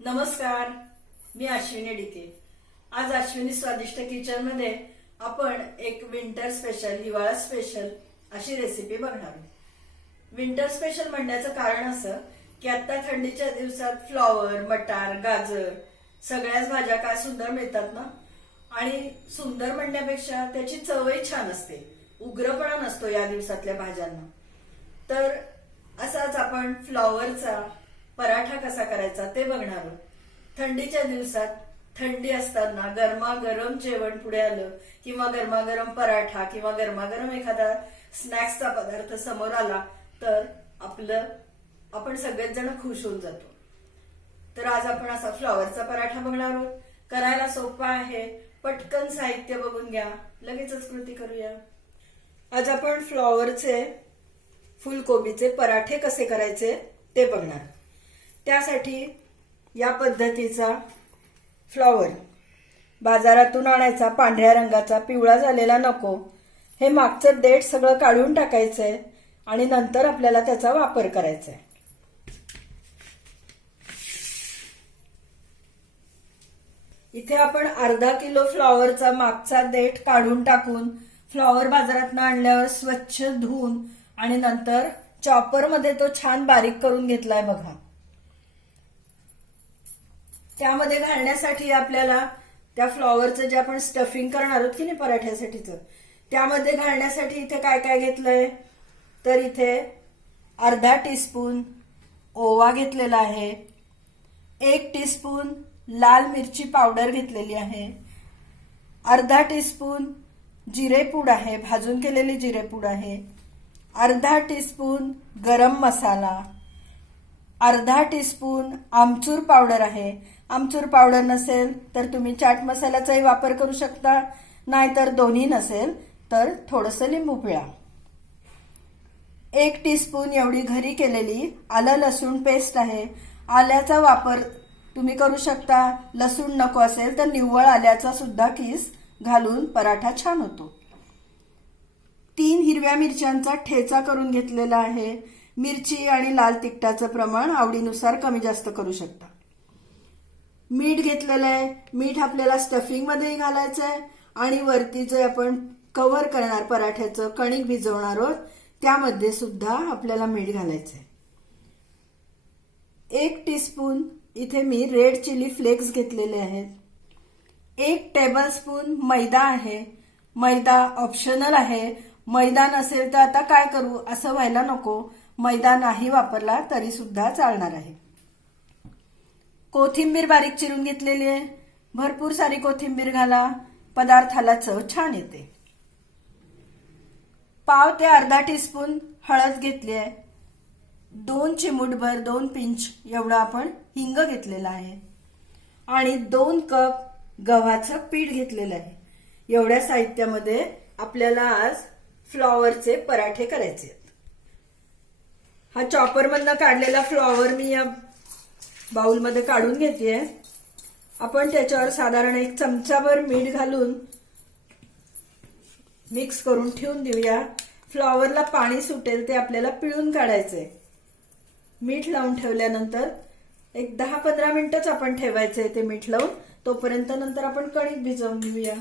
नमस्कार मी अश्विनी डिके आज अश्विनी स्वादिष्ट किचनमध्ये आपण एक विंटर स्पेशल हिवाळा स्पेशल अशी रेसिपी बघणार आहोत विंटर स्पेशल म्हणण्याचं कारण असं की आता थंडीच्या दिवसात फ्लॉवर मटार गाजर सगळ्याच भाज्या काय सुंदर मिळतात ना? आणि सुंदर म्हणण्यापेक्षा त्याची चवही छान असते. उग्रपणा नसतो या दिवसातल्या भाज्यांना. तर असाच आपण फ्लॉवरचा पराठा कसा करायचा ते बघणार आहोत. थंडीच्या दिवसात थंडी असताना गरमागरम जेवण पुढे आलं किंवा गरमागरम पराठा किंवा गरमागरम एखादा स्नॅक्सचा पदार्थ समोर आला तर आपलं आपण सगळेच जण खुश होऊन जातो. तर आज आपण असा फ्लॉवरचा पराठा बघणार आहोत. करायला सोपा आहे. पटकन साहित्य बघून घ्या. लगेचच कृती करूया. आज आपण फ्लॉवरचे फुलकोबीचे पराठे कसे करायचे ते बघणार. त्यासाठी या पद्धतीचा फ्लॉवर बाजारातून आणायचा पांढऱ्या रंगाचा पिवळा झालेला नको हे मागचं देठ सगळं काढून टाकायचंय आणि नंतर आपल्याला त्याचा वापर करायचा आहे इथे आपण अर्धा किलो फ्लॉवरचा मागचा देठ काढून टाकून फ्लॉवर बाजारात आणल्यावर स्वच्छ धुवून आणि नंतर चॉपरमध्ये तो छान बारीक करून घेतलाय बघा. त्यामध्ये घालण्यासाठी आपल्याला त्या फ्लॉवरचं जे आपण स्टफिंग करणार आहोत की नाही पराठ्यासाठीचं त्यामध्ये घालण्यासाठी इथे काय काय घेतलंय? तर इथे अर्धा टीस्पून ओवा घेतलेला आहे एक टीस्पून लाल मिरची पावडर घेतलेली आहे अर्धा टीस्पून जिरेपूड आहे भाजून केलेली जिरेपूड आहे अर्धा टीस्पून गरम मसाला अर्धा टीस्पून आमचूर पावडर आहे. आमचूर पावडर नसेल तर तुम्ही चाट मसाल्याचाही वापर करू शकता. नाहीतर दोन्ही नसेल तर थोडंसं लिंबू पिळा. एक टीस्पून एवढी घरी केलेली आलं लसूण पेस्ट आहे. आल्याचा वापर तुम्ही करू शकता. लसूण नको असेल तर निव्वळ आल्याचा सुद्धा किस घालून पराठा छान होतो. तीन हिरव्या मिरच्यांचा ठेचा करून घेतलेला आहे. मिरची आणि लाल तिखटाचं प्रमाण आवडीनुसार कमी जास्त करू शकता. मीठ घेतलेलं आहे. मीठ आपल्याला स्टफिंगमध्येही घालायचं आहे. आणि वरती जे आपण कव्हर करणार पराठ्याचं कणिक भिजवणार आहोत त्यामध्ये सुद्धा आपल्याला मीठ घालायचं आहे. एक टीस्पून इथे मी रेड चिली फ्लेक्स घेतलेले आहेत. एक टेबल स्पून मैदा आहे. मैदा ऑप्शनल आहे. मैदा नसेल तर आता काय करू? असं व्हायला नको. मैदा नाही वापरला तरी सुद्धा चालणार आहे. कोथिंबीर बारीक चिरून घेतलेली आहे. भरपूर सारी कोथिंबीर घाला. पदार्थाला चव छान येते. पाव ते अर्धा टीस्पून हळद घेतली आहे. दोन चिमूटभर दोन पिंच एवढा आपण हिंग घेतलेला आहे. आणि दोन कप गव्हाचं पीठ घेतलेलं आहे. एवढ्या साहित्यामध्ये आपल्याला आज फ्लॉवरचे पराठे करायचे आहेत. हा चॉपर मधनं काढलेला फ्लॉवर मी या बाउलमध्ये काढून घेते आपण त्याच्यावर साधारण एक चमचाभर मीठ घालून मिक्स करून ठेवून देऊया. फ्लॉवरला पाणी सुटेल ते आपल्याला पिळून काढायचंय. मीठ लावून ठेवल्यानंतर एक दहा पंधरा मिनिटच आपण ठेवायचंय ते मीठ लावून. तोपर्यंत नंतर आपण कणिक भिजवून घेऊया.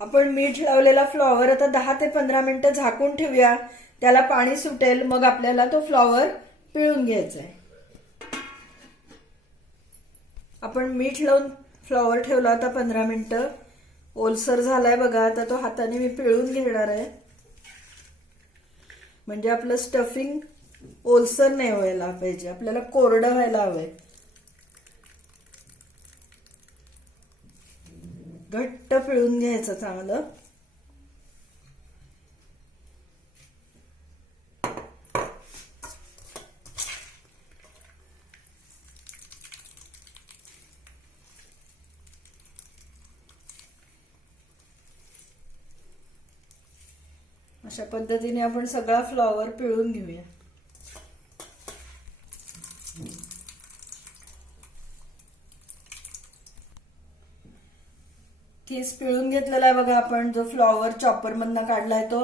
आपण मीठ लावलेला फ्लॉवर आता दहा ते पंधरा मिनिटं झाकून ठेवूया. त्याला पाणी सुटेल मग आपल्याला तो फ्लॉवर पिळून घ्यायचा आहे आपण मीठ लावून फ्लॉवर ठेवला होता पंधरा मिनिटं. ओलसर झालाय बघा आता तो हाताने मी पिळून घेणार आहे. म्हणजे आपलं स्टफिंग ओलसर नाही व्हायला पाहिजे आपल्याला कोरडं व्हायला हवंय. घट्ट पिळून घ्यायचं चांगलं. अशा पद्धतीने आपण सगळा फ्लॉवर पिळून घेऊया. केस पिळून घेतलेला आहे बघा आपण जो फ्लॉवर चॉपर मधनं काढलाय तो.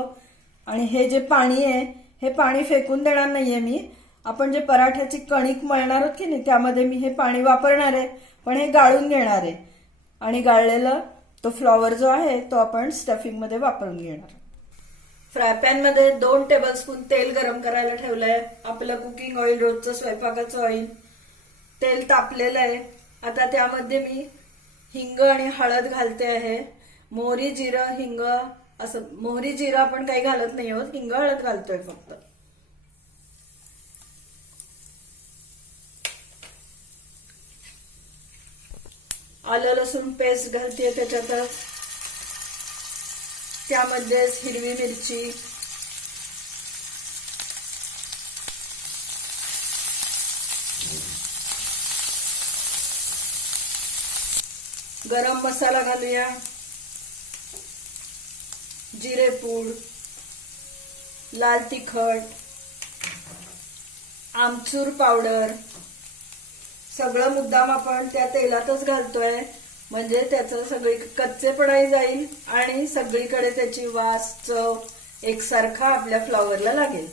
आणि हे जे पाणी आहे हे पाणी फेकून देणार नाहीये मी. आपण जे पराठ्याची कणिक मळणार आहोत की नाही त्यामध्ये मी हे पाणी वापरणार आहे पण हे गाळून घेणार आहे. आणि गाळलेलं तो फ्लॉवर जो आहे तो आपण स्टफिंगमध्ये वापरून घेणार फ्राय पॅनमध्ये दोन टेबलस्पून तेल गरम करायला ठेवलंय. आपलं कुकिंग ऑइल रोजचं स्वयंपाकाचं ऑइल तेल तापलेलं आहे. आता त्यामध्ये मी हिंग आणि हळद घालते आहे. मोहरी जिरं हिंग असं मोहरी जिरं आपण काही घालत नाही आहोत. हिंग हळद घालतोय फक्त. आलं लसूण पेस्ट घालते त्याच्यात. त्यामध्येच हिरवी मिरची गरम मसाला घालूया. जिरेपूड लाल तिखट आमचूर पावडर. सगळं मुद्दाम आपण त्या तेलातच घालतोय. म्हणजे त्याचं सगळी कच्चेपणाही जाईल आणि सगळीकडे त्याची वास चव एकसारखा आपल्या फ्लॉवरला लागेल.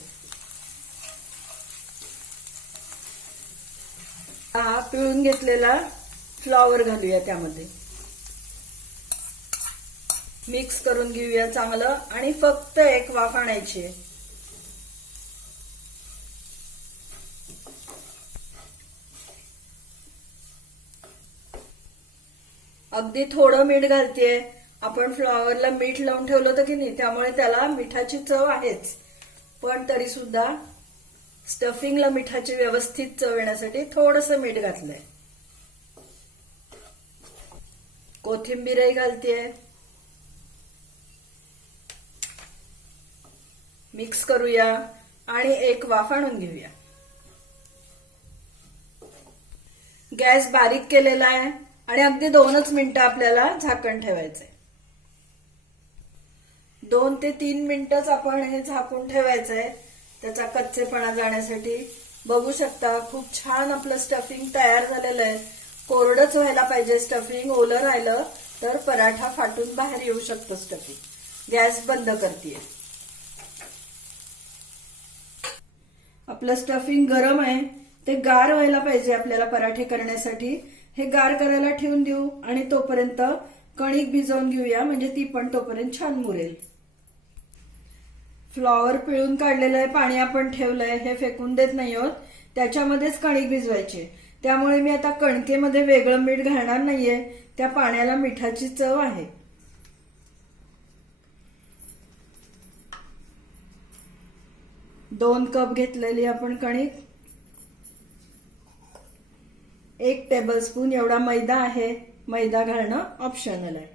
हा पिळून घेतलेला फ्लॉवर घालूया त्यामध्ये. मिक्स करून घेऊया चांगलं. आणि फक्त एक वाफ आणायची. अगदी थोडं मीठ घालतेय. आपण फ्लॉवरला मीठ लावून ठेवलं होतं की नाही त्यामुळे त्याला मिठाची चव आहेच. पण तरी सुद्धा स्टफिंगला मिठाची व्यवस्थित चव येण्यासाठी थोडस मीठ घातलंय. कोथिंबीरही घालतेय. मिक्स करूया आणि एक वाफ आणून घेऊया. गॅस बारीक केलेला आहे आणि अगदी दोनच मिनिटं आपल्याला झाकण ठेवायचंय. दोन ते तीन मिनिटच आपण हे झाकून ठेवायचंय. त्याचा कच्चेपणा जाण्यासाठी. बघू शकता खूप छान आपलं स्टफिंग तयार झालेलं आहे. कोरडच व्हायला पाहिजे स्टफिंग ओलं राहिलं तर पराठा फाटून बाहेर येऊ शकतो स्टफिंग गॅस बंद करते आपलं स्टफिंग गरम आहे ते गार व्हायला पाहिजे आपल्याला पराठे करण्यासाठी. हे गार करायला ठेवून देऊ आणि तोपर्यंत कणिक भिजवून घेऊया म्हणजे ती पण तोपर्यंत छान मुरेल. फ्लॉवर पिळून काढलेलं आहे पाणी आपण ठेवलंय हे फेकून देत नाही आहोत. त्याच्यामध्येच कणिक भिजवायची. त्यामुळे मी आता कणकेमध्ये वेगळं मीठ घालणार नाहीये. त्या पाण्याला मिठाची चव आहे. दोन कप घेतलेली आपण कणिक. एक टेबलस्पून एवढा मैदा आहे. मैदा घालणं ऑप्शनल आहे.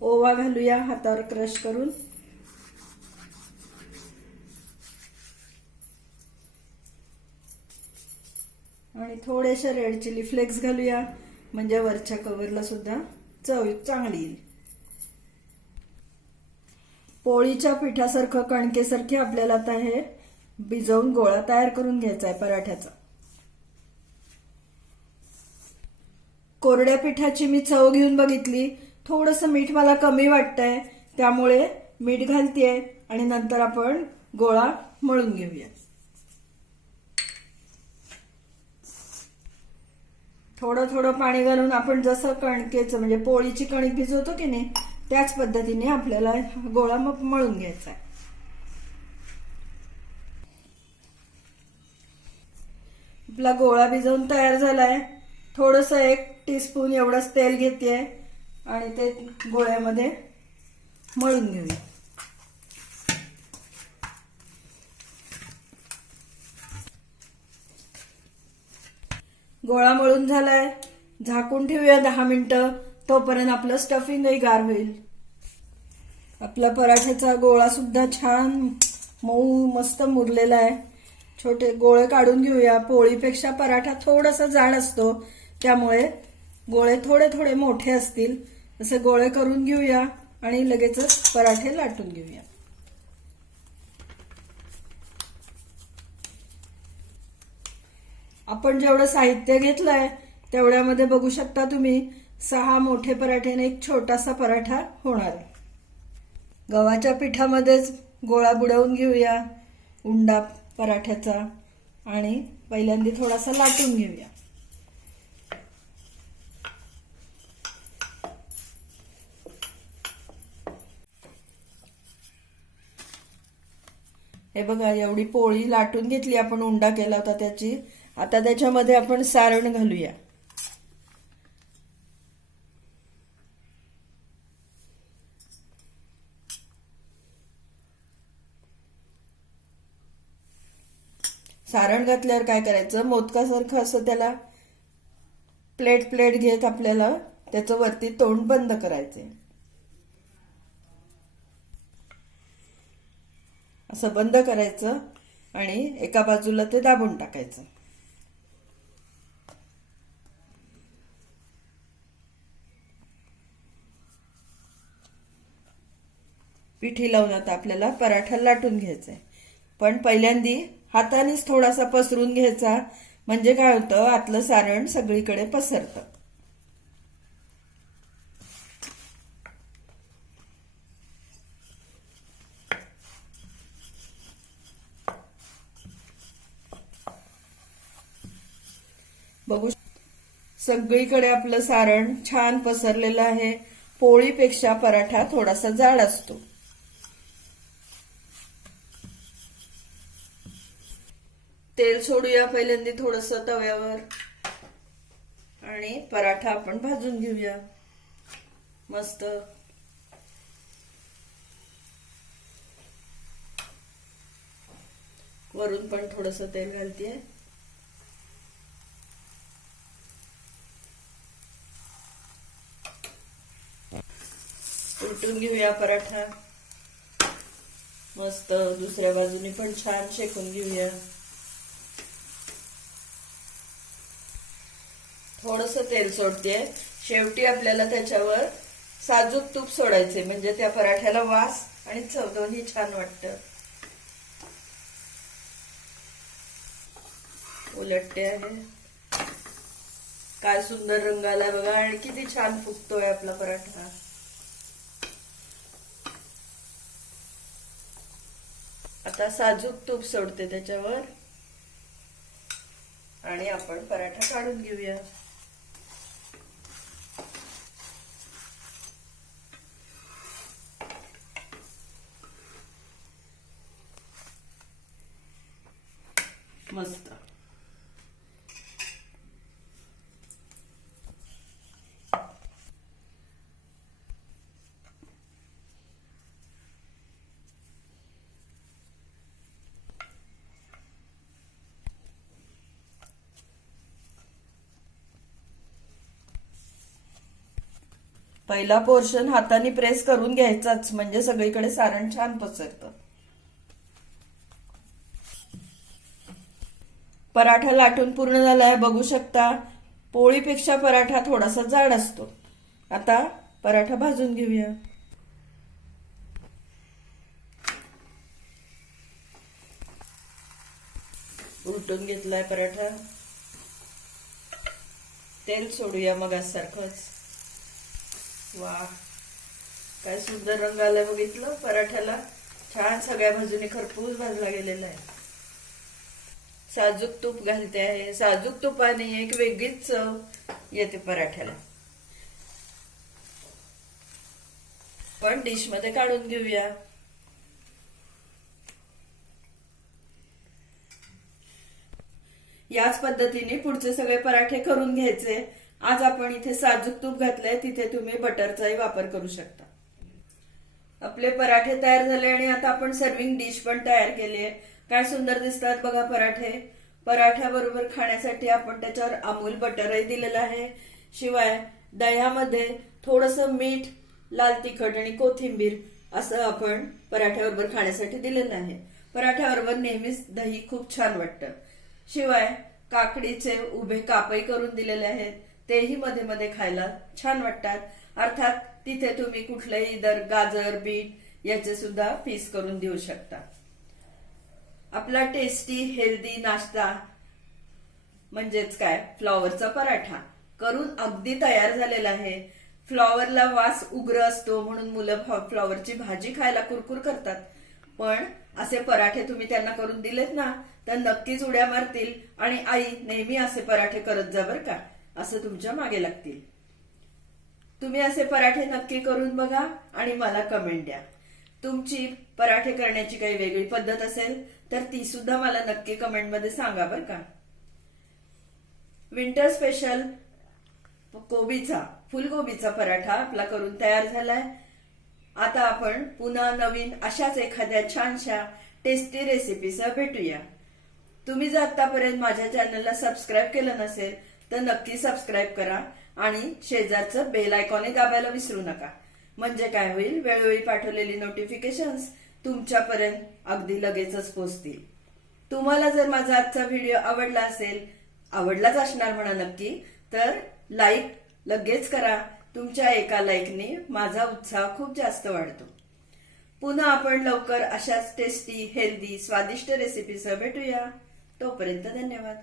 ओवा घालूया हातावर क्रश करून. आणि थोडेसे रेड चिली फ्लेक्स घालूया. म्हणजे वरच्या कवरला सुद्धा चव चांगली येईल. पोळीच्या पिठासारखं कणकेसारखी आपल्याला आता हे भिजवून गोळा तयार करून घ्यायचा आहे पराठ्याचा. कोरड्या पिठाची मी चव घेऊन बघितली. थोडस मीठ मला कमी वाटतंय त्यामुळे मीठ घालतेय आणि नंतर आपण गोळा मळून घेऊया. थोडं थोडं पाणी घालून आपण जसं कणकेचं म्हणजे पोळीची कणिक भिजवतो की नाही त्याच पद्धतीने आपल्याला हा गोळा मग मळून घ्यायचा आहे. आपला गोळा भिजवून तयार झालाय. थोडंसं एक टीस्पून एवढंच तेल घेते आणि ते गोळ्यामध्ये मळून घेऊया. गोळा मळून झालाय. झाकून ठेवूया दहा मिनटं. तोपर्यंत आपलं स्टफिंगही गार होईल. आपला पराठ्याचा गोळा सुद्धा छान मऊ मस्त मुरलेला आहे. छोटे गोळे काढून घेऊया. पोळीपेक्षा पराठा थोडासा जाड असतो. त्यामुळे गोळे थोडे थोडे मोठे असतील. असे गोळे करून घेऊया आणि लगेचच पराठे लाटून घेऊया. आपण जेवढं साहित्य घेतलंय तेवढ्यामध्ये बघू शकता तुम्ही सहा मोठे पराठे आणि एक छोटासा पराठा होणार आहे. गव्हाच्या पिठामध्येच गोळा बुडवून घेऊया उंडा पराठ्याचा आणि पहिल्यांदा थोडासा लाटून घेऊया. हे बघा एवढी पोळी लाटून घेतली आपण उंडा केला होता त्याची. आता त्याच्यामध्ये आपण सारण घालूया. सारण घातल्यावर काय करायचं? मोदकासारखं असं त्याला प्लेट प्लेट घेत आपल्याला त्याचं वरती तोंड बंद करायचे. असं बंद करायचं आणि एका बाजूला ते दाबून टाकायचं. पिठी लावून आता आपल्याला पराठा लाटून घ्यायचा आहे पण पहिल्यांदी हातानेच थोडासा पसरून घ्यायचा. म्हणजे काय होतं आतलं सारण सगळीकडे पसरतं. बघू सगळीकडे आपलं सारण छान पसरलेलं आहे. पोळीपेक्षा पराठा थोडासा जाड असतो. तेल सोडूया पहिल्यांदा थोडस तव्यावर. आणि पराठा आपण भाजून घेऊया. मस्त. वरून पण थोडस तेल घालतीये. उलटून घेऊया पराठा. मस्त. दुसऱ्या बाजूने पण छान शेकून घेऊया. थोडस तेल सोडते शेवटी आपल्याला त्याच्यावर साजूक तूप सोडायचे म्हणजे त्या पराठ्याला वास आणि चव दोन्ही छान वाटत. उलटते आहे. काय सुंदर रंग आला बघा. आणि किती छान फुगतोय आपला पराठा. आता साजूक तूप सोडते त्याच्यावर. आणि आपण पराठा काढून घेऊया. मस्त. पहिला पोर्शन हाताने प्रेस करून घ्यायचाच म्हणजे सगळीकडे सारण छान पसरतं. पराठा लाटून पूर्ण झालाय बघू शकता. पोळीपेक्षा पराठा थोडासा जाड असतो. आता पराठा भाजून घेऊया. उलटून घेतलाय पराठा. तेल सोडूया मग सारखंच वा. काय सुंदर रंग आलाय बघितलं पराठ्याला. छान सगळ्या बाजूने खरपूस भाजला गेलेला आहे. साजूक तूप घालते. आहे साजूक तुपाने एक वेगळीच चव येते पराठ्याला. पण डिशमध्ये काढून घेऊया. याच पद्धतीने पुढचे सगळे पराठे करून घ्यायचे. आज आपण इथे साजूक तूप घातलंय. तिथे तुम्ही बटरचाही वापर करू शकता. आपले पराठे तयार झाले आणि आता आपण सर्विंग डिश पण तयार केली आहे. काय सुंदर दिसतात बघा पराठे. पराठ्याबरोबर खाण्यासाठी आपण त्याच्यावर अमूल बटरही दिलेलं आहे. शिवाय दह्यामध्ये थोडस मीठ लाल तिखट आणि कोथिंबीर असं आपण पराठ्याबरोबर खाण्यासाठी दिलेलं आहे. पराठ्याबरोबर नेहमीच दही खूप छान वाटतं. शिवाय काकडीचे उभे कापही करून दिलेले आहेत. तेही मध्ये मध्ये खायला छान वाटतात. अर्थात तिथे तुम्ही कुठलेही दर गाजर बीट याचे सुद्धा पीस करून देऊ शकता. आपला टेस्टी हेल्दी नाश्ता म्हणजेच काय? फ्लॉवरचा पराठा. करून अगदी तयार झालेला आहे. फ्लॉवरला वास उग्र असतो म्हणून मुलं फ्लॉवरची भाजी खायला कुरकुर करतात. पण असे पराठे तुम्ही त्यांना करून दिलेत ना तर नक्कीच उड्या मारतील आणि आई नेहमी असे पराठे करत जा बर का असं तुमच्या मागे लागतील. तुम्ही असे पराठे नक्की करून बघा आणि मला कमेंट द्या. तुमची पराठे करण्याची काही वेगळी पद्धत असेल तर ती सुद्धा मला नक्की कमेंटमध्ये सांगा बरं का. विंटर स्पेशल कोबीचा फुलकोबीचा पराठा आपला करून तयार झालाय. आता आपण पुन्हा नवीन अशाच एखाद्या छानशा टेस्टी रेसिपीसह भेटूया. तुम्ही जर आतापर्यंत माझ्या चॅनलला सबस्क्राईब केलं नसेल तर नक्की सबस्क्राईब करा आणि शेजारचं बेल आयकॉने दाबायला विसरू नका. म्हणजे काय होईल? वेळोवेळी पाठवलेली नोटिफिकेशन्स तुमच्यापर्यंत अगदी लगेचच पोचतील. तुम्हाला जर माझा आजचा व्हिडिओ आवडला असेल आवडलाच असणार म्हणा नक्की तर लाईक लगेच करा. तुमच्या एका लाईकने माझा उत्साह खूप जास्त वाढतो. पुन्हा आपण लवकर अशाच टेस्टी हेल्दी स्वादिष्ट रेसिपीसह भेटूया. तोपर्यंत धन्यवाद.